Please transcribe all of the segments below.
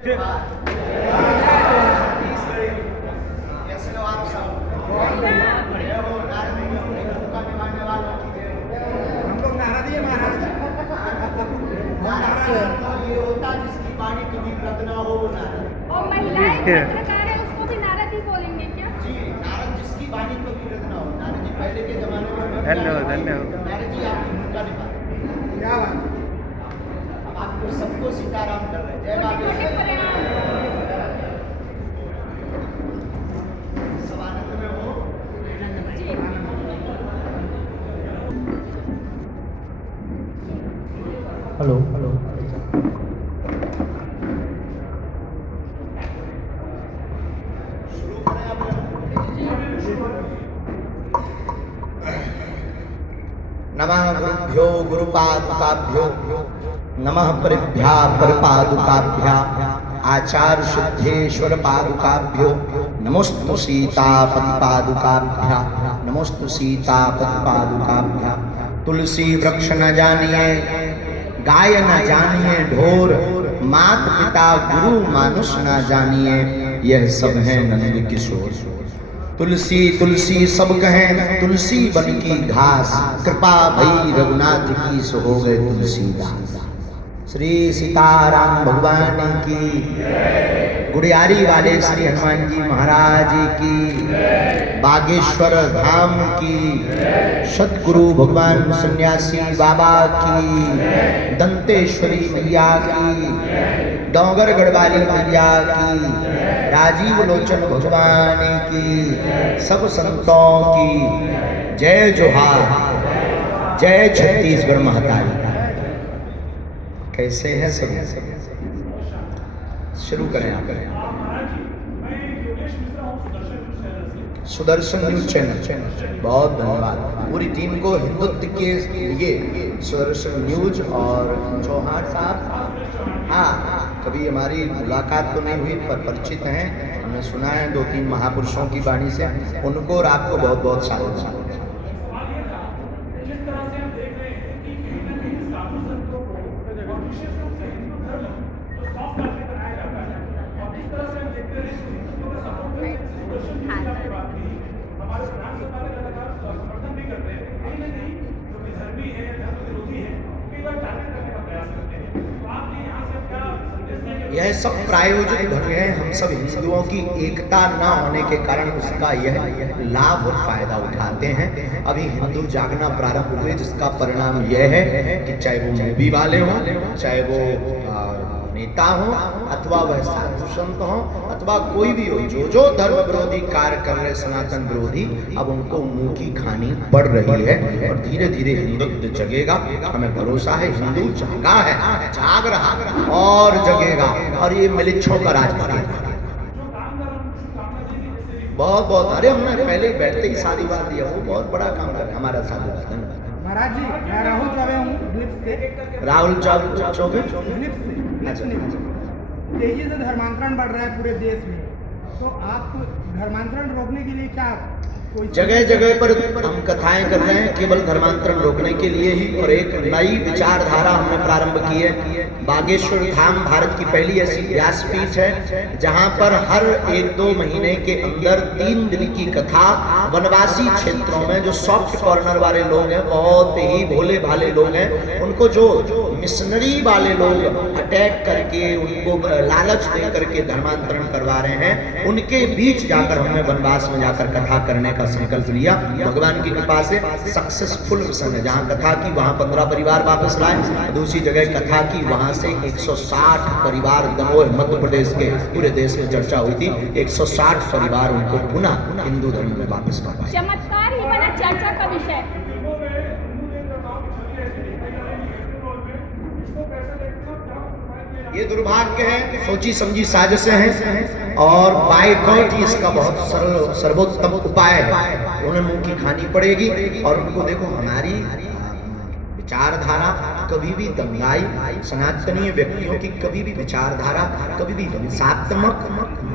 कैसे हो आप सब? जय हो नारद मुनि का निभाने वालों की जय हो। हम लोग नारा दिए महाराज। नारद तो ये होता जिसकी वाणी कभी रद्द ना हो, वो नारद। और महिलाएं पत्रकार है, उसको भी नारद ही बोलेंगे क्या? जी, नारद जिसकी वाणी कभी रद्द ना हो। नारद जी पहले के जमाने में धन्यवाद धन्यवाद। नारद जी आपकी भूमिका निभा। क्या बात? अब आपको सबको सीताराम कर रहे हैं। जय छोटे बाबा। परिणाम। सब आनंद में हो। जी। Hello hello. शुरू करें आप लोग। नमः गुरुभ्यो गुरुपादुकाभ्यो नमः परिभ्या परपादुकाभ्या आचार्य सिद्धेश्वर पादुकाभ्यो नमोस्तु सीतापति पादुकाभ्या नमोस्तु सीतापति पादुकाभ्या। तुलसी वृक्ष न जानिए, गाय न जानिए ढोर, मात पिता गुरु मानुष न जानिए, यह सब है नंद किशोर। तुलसी तुलसी सब कहें, तुलसी बन की घास, कृपा भई रघुनाथ की सो हो गए तुलसीदास। श्री सीताराम भगवान की, गुड़ियारी वाले श्री हनुमान जी महाराज की, बागेश्वर धाम की, सतगुरु भगवान सन्यासी बाबा की, दंतेश्वरी मैया की, डोंगर गढ़वाली मैया की, राजीव लोचन भगवान की, सब संतों की जय जोहार। जय छत्तीसगढ़ महतारी। कैसे हैं सब? शुरू करें आप। सुदर्शन न्यूज चैनल, बहुत धन्यवाद पूरी टीम को हिंदुत्व के लिए। सुदर्शन न्यूज और चौहान साहब, हाँ कभी हमारी मुलाकात तो नहीं हुई पर परिचित हैं, हमने सुना है 2-3 महापुरुषों की वाणी से, उनको और आपको बहुत बहुत साधुवाद। यह सब प्रायोजित धर्म है। हम सब हिंदुओं की एकता न होने के कारण उसका यह लाभ और फायदा उठाते हैं। अभी हिंदू जागना प्रारंभ हुए, जिसका परिणाम यह है कि चाहे वो मूवी वाले हों, चाहे वो नेता हो, अथवा वह साधु संत हो, अथवा कोई भी हो, जो जो धर्म विरोधी कार्य कर रहे सनातन विरोधी, अब उनको मुंह की खानी पड़ रही है और धीरे धीरे हिंदुत्व जगेगा। हमें भरोसा है हिंदू जागा है, जाग रहा और जगेगा और ये मिलिच्छों का राज बनेगा। बहुत बहुत, अरे हमने पहले बैठते ही शादीवाद दिया, वो बहुत बड़ा काम कर हमारा साधु। महाराज जी, मैं राहुल चौबे हूँ ग्लिप्स से। राहुल चौबे ग्लिप्स तेजी से धर्मांतरण बढ़ रहा है पूरे देश में, तो आप धर्मांतरण रोकने के लिए क्या जगह जगह पर हम कथाएं कर रहे हैं, केवल धर्मांतरण रोकने के लिए ही। और एक नई विचारधारा हमने प्रारंभ की है। बागेश्वर धाम भारत की पहली ऐसी व्यासपीठ है जहां पर हर 1-2 महीने के अंदर 3 दिन की कथा वनवासी क्षेत्रों में, जो सॉफ्ट कॉर्नर वाले लोग हैं, बहुत ही भोले भाले लोग हैं, उनको जो मिशनरी वाले लोग अटैक करके उनको लालच दे करके धर्मांतरण करवा रहे हैं, उनके बीच जाकर हमने वनवास में जाकर कथा करने का संकल्प लिया। भगवान की कृपा से सक्सेसफुल मिशन है। जहां कथा की वहां 15 परिवार वापस लाए, दूसरी जगह कथा की वहां से 160 परिवार, दमोह मध्य प्रदेश के पूरे देश में चर्चा हुई थी, 160 परिवार उनको पुनः हिंदू धर्म में वापस करवाए। चमत्कार ही बना चर्चा का विषय। ये दुर्भाग्य है, सोची समझी साजिशें हैं और बायकॉट ही इसका बहुत सरल सर्वोत्तम उपाय है। उन्हें मुंह की खानी पड़ेगी और उनको देखो, हमारी विचारधारा कभी भी दंगाई, सनातनीय व्यक्तियों की कभी भी विचारधारा कभी भी हिंसात्मक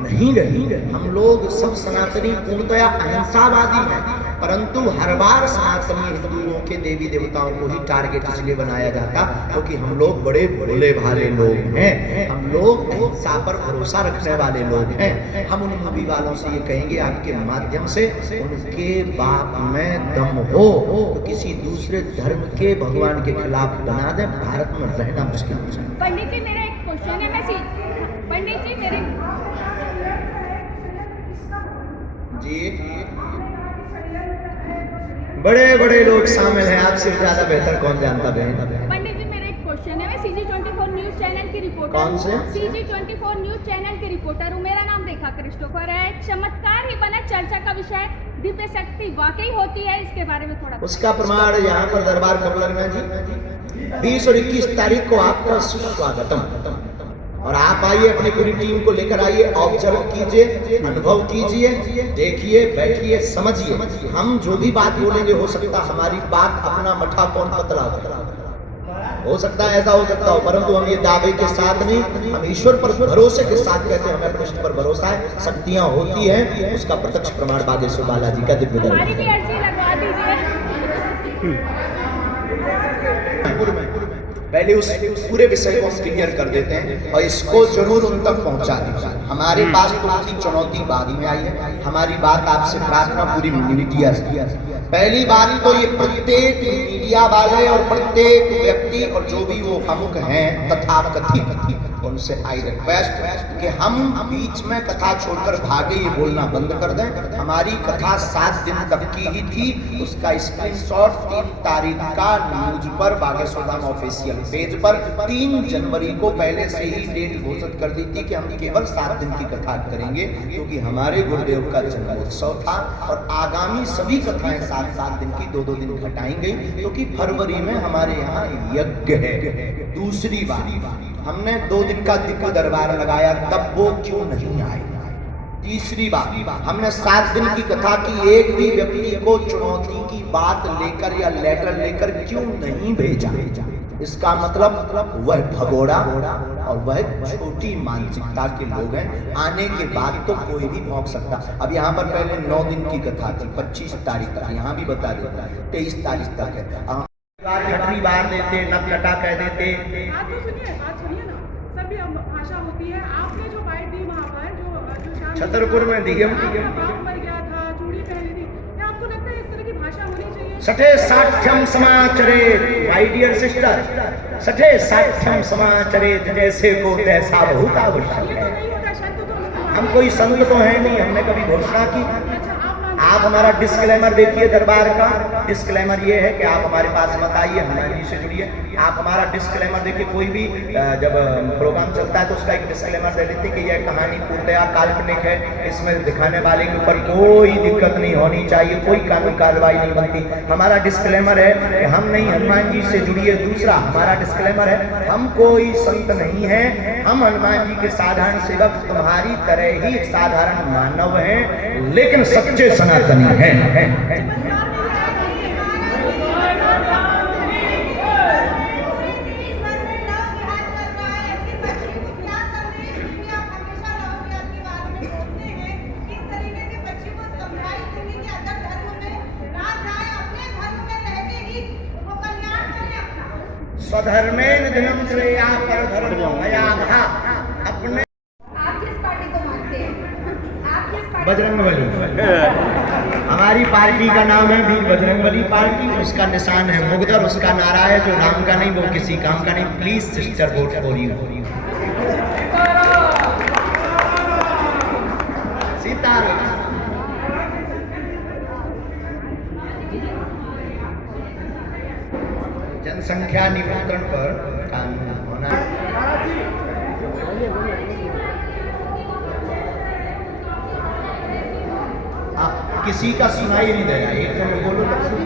नहीं रही। हम लोग सब सनातनी पूर्णतया अहिंसावादी हैं। परंतु हर बार सनातनी हिंदुओं के देवी देवताओं को ही टारगेट इसलिए बनाया जाता क्योंकि हम लोग बड़े भोले भाले लोग हैं, हम लोग अहिंसा पर भरोसा रखने वाले लोग हैं। हम उन मूवी वालों से ये कहेंगे आपके माध्यम से उनके बाप में दम हो तो किसी दूसरे धर्म के भगवान के खिलाफ बना दें, भारत में रहना मुश्किल हो जाए। पंडित जी मेरा एक क्वेश्चन है, पंडित जी मेरे जी बड़े बड़े लोग शामिल हैं, आपसे ज्यादा बेहतर कौन जानता बहन। पंडित जी मेरा एक क्वेश्चन है, मैं CG24 न्यूज चैनल की रिपोर्टर कौन से? CG24 न्यूज चैनल की रिपोर्टर हूँ। मेरा नाम रेखा क्रिस्टोफर है। चमत्कार ही बना चर्चा का विषय दिव्य शक्ति वाकई होती है, इसके बारे में थोड़ा उसका प्रमाण यहाँ पर दरबार कब लगना जी? 20 और 21 तारीख को आपका सुस्वागतम। और आप आइए, अपनी पूरी टीम को लेकर आइए, ऑब्जर्व कीजिए, अनुभव कीजिए, देखिए, बैठिए, समझिए। हम जो भी बात बोलेंगे हो सकता हमारी बात अपना मठा कौन पतला हो सकता है, ऐसा हो सकता हो, परंतु हम ये दावे के साथ नहीं, हम ईश्वर पर भरोसे के साथ कहते हैं, हमें अपने इष्ट पर भरोसा है, शक्तियां होती हैं, उसका प्रत्यक्ष प्रमाण बागेश्वर बालाजी का दिव्य दर्शन। हमारी भी अर्जी लगवा दीजिए। पहले उस पूरे विषय को क्लियर कर देते हैं और इसको जरूर उन तक पहुंचा दीजिए। हमारे पास तो आपकी चुनौती बाद में आई है, हमारी बात आपसे प्रार्थना पूरी मीडिया से। पहली बात तो ये प्रत्येक मीडिया वाले और प्रत्येक व्यक्ति और जो भी वो प्रमुख हैं तथाकथित, उनसे आई रिक्वेस्ट कि हम बीच में कथा छोड़कर भागे ये बोलना बंद कर दें। हमारी कथा 7 दिन तक की ही थी, उसका स्क्रीनशॉट 3 तारीख का न्यूज पर बागेश्वर धाम ऑफिशियल पेज पर 3 जनवरी को पहले से ही डेट घोषित कर दी थी कि हम केवल 7 दिन की कथा करेंगे, क्योंकि हमारे गुरुदेव का जन्मोत्सव था और आगामी सभी कथाएं 7-7 दिन की 2-2 दिन घटाई गई, क्योंकि फरवरी में हमारे यहाँ यज्ञ है। दूसरी बात, हमने 2 दिन का दिव्य दरबार लगाया, तब वो क्यों नहीं आए? तीसरी बात, हमने 7 दिन की कथा की, एक भी व्यक्ति को चुनौती की बात लेकर या लेटर लेकर क्यों नहीं भेजा? इसका मतलब वह भगोड़ा और वह छोटी मानसिकता के लोग हैं। आने के बाद तो कोई भी पहुंच सकता। अब यहाँ पर पहले 9 दिन की कथा थी, 25 तारीख तक, यहाँ भी बता देता है 23 तारीख तक है। घटरी बार देते, नकलटा कह देते। बात सुनिए ना, सभी भाषा होती है। आपने जो बाइट दी वहाँ पर, जो छतरपुर में दी हम, बाप मर गया था, चूड़ी पहनी थी, क्या आपको लगता है इस तरह की भाषा होनी चाहिए? सठे साठ्यम समाचरे, माय डियर सिस्टर, सठे साठ्यम समाचरे, जैसे को तैसा बहुत आवश्यक ये है। तो नहीं होता, शब्द तो हम कोई संत तो है नहीं, हमने कभी घोषणा की। आप हमारा डिस्क्लेमर देखिए दरबार का। डिस्क्लेमर ये है कि आप हमारे पास मत आइए, हमारे से जुड़िए। आप हमारा डिस्क्लेमर देखिए, कोई भी जब प्रोग्राम चलता है तो उसका एक डिस्क्लेमर दे देते कि यह कहानी पूर्णतया काल्पनिक है, इसमें दिखाने वाले के ऊपर कोई दिक्कत नहीं होनी चाहिए, कोई कानूनी कार्रवाई नहीं बनती। हमारा डिस्क्लेमर है कि हम नहीं, हनुमान जी से जुड़िए। दूसरा हमारा डिस्क्लेमर है, हम कोई संत नहीं है, हम हनुमान जी के साधारण सेवक, तुम्हारी तरह ही एक साधारण मानव हैं, लेकिन सच्चे सनातनी हैं। स्वधर्मेन दिनम श्रेया परधर्मो मयावहा। अपने आप किस पार्टी को मानते हैं? आप किस पार्टी? बजरंगबली। हमारी पार्टी का नाम है वीर बजरंगबली पार्टी। उसका निशान है मुगदर, उसका नारा है जो राम का नहीं वो किसी काम का नहीं। Please sister vote for you. Sitaram. जनसंख्या नियंत्रण पर कानून होना। आप किसी का सुनाई नहीं देगा, एक जन बोलो तो सुन।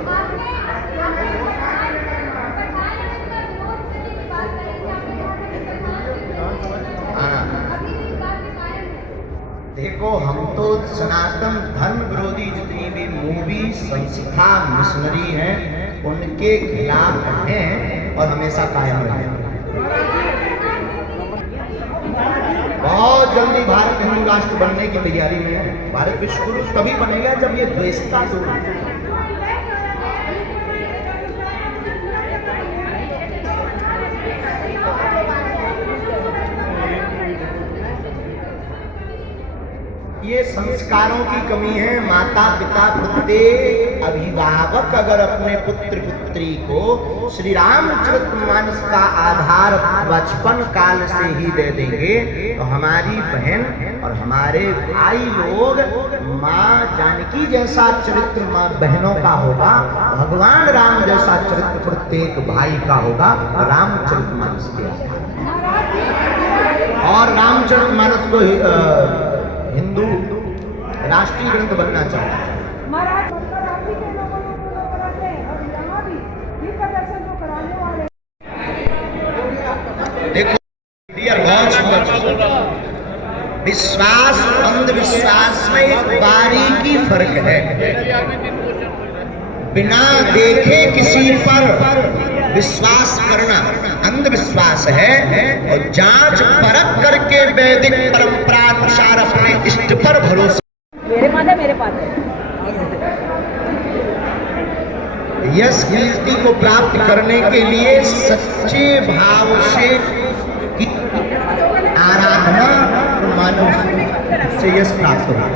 देखो, हम तो सनातन धर्म विरोधी जितनी भी मूवी, संस्था, मिशनरी हैं उनके खिलाफ हैं और हमेशा कायम रहेंगे। बहुत जल्दी भारत हिंदू राष्ट्र बनने की तैयारी में है। भारत विश्व गुरु तभी बनेगा जब ये द्वेषता दूर हो। ये संस्कारों की कमी है। माता पिता प्रत्येक अभिभावक अगर अपने पुत्र पुत्री को श्री रामचरितमानस का आधार बचपन काल से ही दे देंगे तो हमारी बहन और हमारे भाई लोग माँ जानकी जैसा चरित्र माँ बहनों का होगा, भगवान राम जैसा चरित्र प्रत्येक भाई का होगा रामचरितमानस के आधार। और रामचरितमानस को हिंदू राष्ट्रीय ग्रंथ बनना चाहता है। महाराज आप ही के लोगों को कराते हैं और यहाँ भी ये प्रदर्शन जो कराने वाले देखो डियर, बहुत सुंदर। विश्वास अंधविश्वास में एक बारीकी फर्क है। बिना देखे किसी पर विश्वास करना अंधविश्वास है, और जांच परख करके वैदिक परंपरा अनुसार अपने इष्ट पर भरोसा। मेरे पास है यश कीर्ति को प्राप्त करने के लिए सच्चे भाव से आराधना मानव से यश प्राप्त होगा।